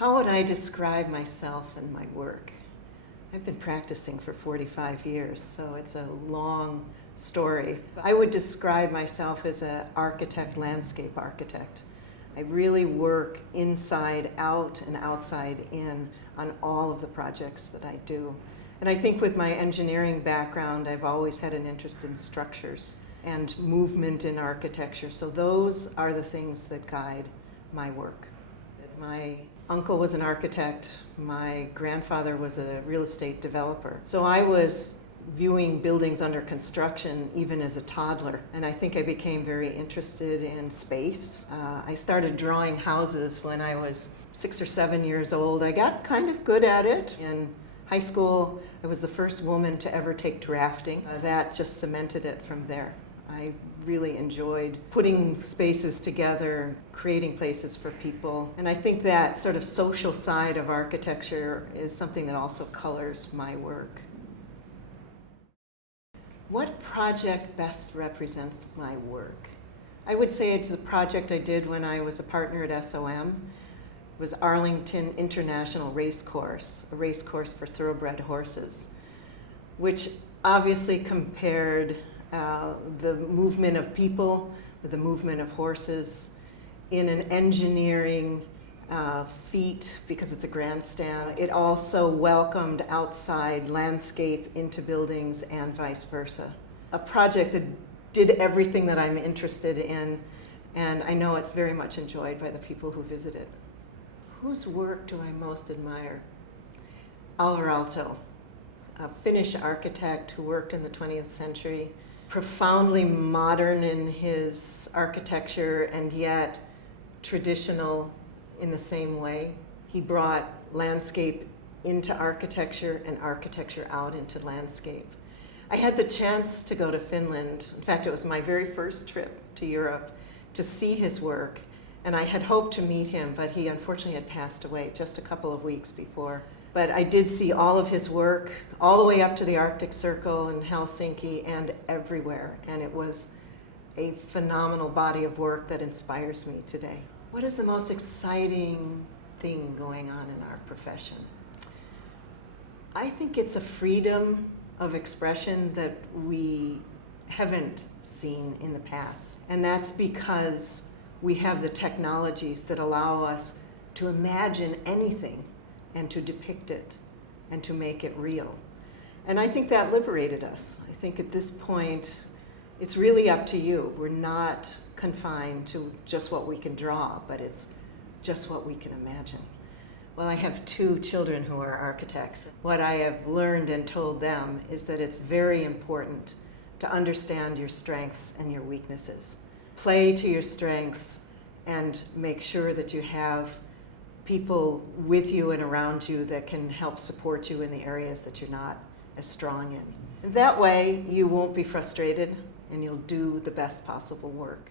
How would I describe myself and my work? I've been practicing for 45 years, so it's a long story. I would describe myself as an architect, landscape architect. I really work inside out and outside in on all of the projects that I do. And I think with my engineering background, I've always had an interest in structures and movement in architecture. So those are the things that guide my work. My uncle was an architect. My grandfather was a real estate developer. So I was viewing buildings under construction even as a toddler. And I think I became very interested in space. I started drawing houses when I was 6 or 7 years old. I got kind of good at it. In high school, I was the first woman to ever take drafting. That just cemented it from there. I really enjoyed putting spaces together, creating places for people. And I think that sort of social side of architecture is something that also colors my work. What project best represents my work? I would say it's the project I did when I was a partner at SOM. It was Arlington International Racecourse, a racecourse for thoroughbred horses, which obviously compared the movement of people with the movement of horses in an engineering feat because it's a grandstand. It also welcomed outside landscape into buildings and vice versa. A project that did everything that I'm interested in, and I know it's very much enjoyed by the people who visit it. Whose work do I most admire? Alvar Aalto, a Finnish architect who worked in the 20th century, profoundly modern in his architecture and yet traditional in the same way. He brought landscape into architecture and architecture out into landscape. I had the chance to go to Finland. In fact, it was my very first trip to Europe to see his work. And I had hoped to meet him, but he unfortunately had passed away just a couple of weeks before. But I did see all of his work, all the way up to the Arctic Circle in Helsinki and everywhere. And it was a phenomenal body of work that inspires me today. What is the most exciting thing going on in our profession? I think it's a freedom of expression that we haven't seen in the past. And that's because we have the technologies that allow us to imagine anything and to depict it and to make it real. And I think that liberated us. I think at this point, it's really up to you. We're not confined to just what we can draw, but it's just what we can imagine. Well, I have 2 children who are architects. What I have learned and told them is that it's very important to understand your strengths and your weaknesses. Play to your strengths and make sure that you have people with you and around you that can help support you in the areas that you're not as strong in. And that way, you won't be frustrated and you'll do the best possible work.